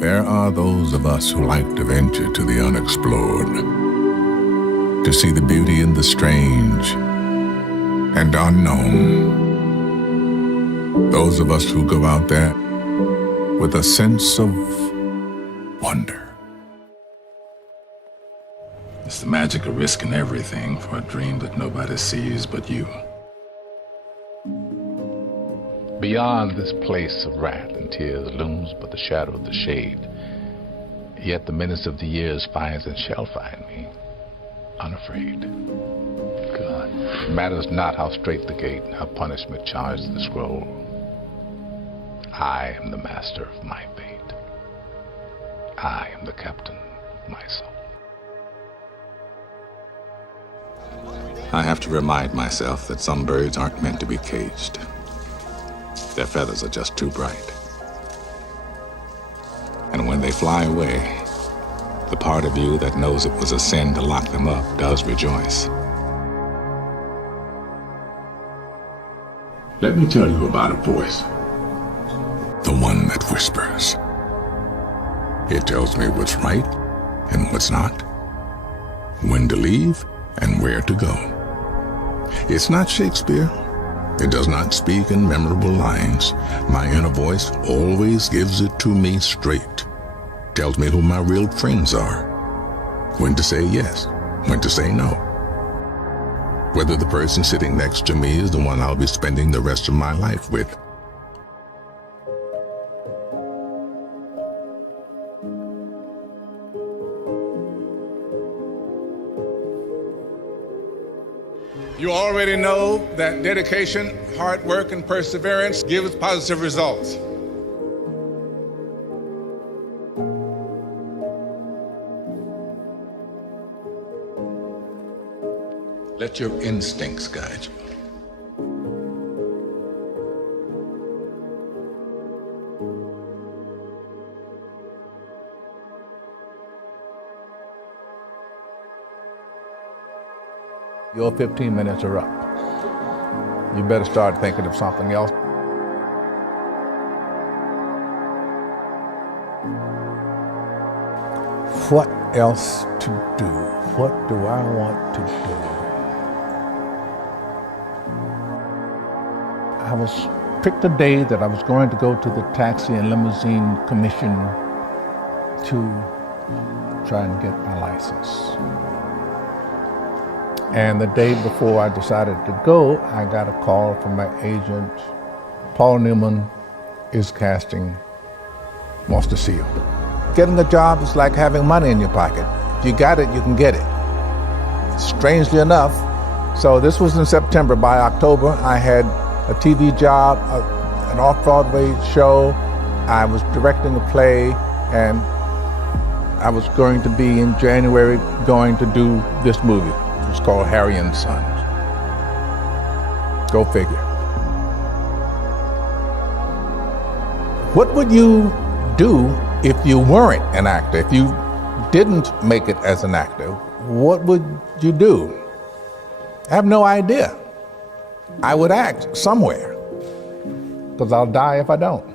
There are those of us who like to venture to the unexplored, to see the beauty in the strange and unknown. Those of us who go out there with a sense of wonder. It's the magic of risking everything for a dream that nobody sees but you. Beyond this place of wrath and tears looms but the shadow of the shade. Yet the menace of the years finds and shall find me, unafraid. God, it matters not how straight the gate, how punishment charged the scroll. I am the master of my fate. I am the captain of my soul. I have to remind myself that some birds aren't meant to be caged. Their feathers are just too bright. And when they fly away, the part of you that knows it was a sin to lock them up does rejoice. Let me tell you about a voice. The one that whispers. It tells me what's right and what's not, when to leave and where to go. It's not Shakespeare. It does not speak in memorable lines. My inner voice always gives it to me straight. Tells me who my real friends are. When to say yes, when to say no. Whether the person sitting next to me is the one I'll be spending the rest of my life with. You already know that dedication, hard work, and perseverance gives positive results. Let your instincts guide you. Your 15 minutes are up. You better start thinking of something else. What else to do? What do I want to do? I picked a day that I was going to go to the Taxi and Limousine Commission to try and get my license. And the day before I decided to go, I got a call from my agent. Paul Newman is casting, wants to see you. Getting a job is like having money in your pocket. If you got it, you can get it. Strangely enough, so this was in September. By October, I had a TV job, an off-Broadway show. I was directing a play, and I was going to be in January going to do this movie. It was called Harry and Sons. Go figure. What would you do if you weren't an actor? If you didn't make it as an actor, what would you do? I have no idea. I would act somewhere, because I'll die if I don't.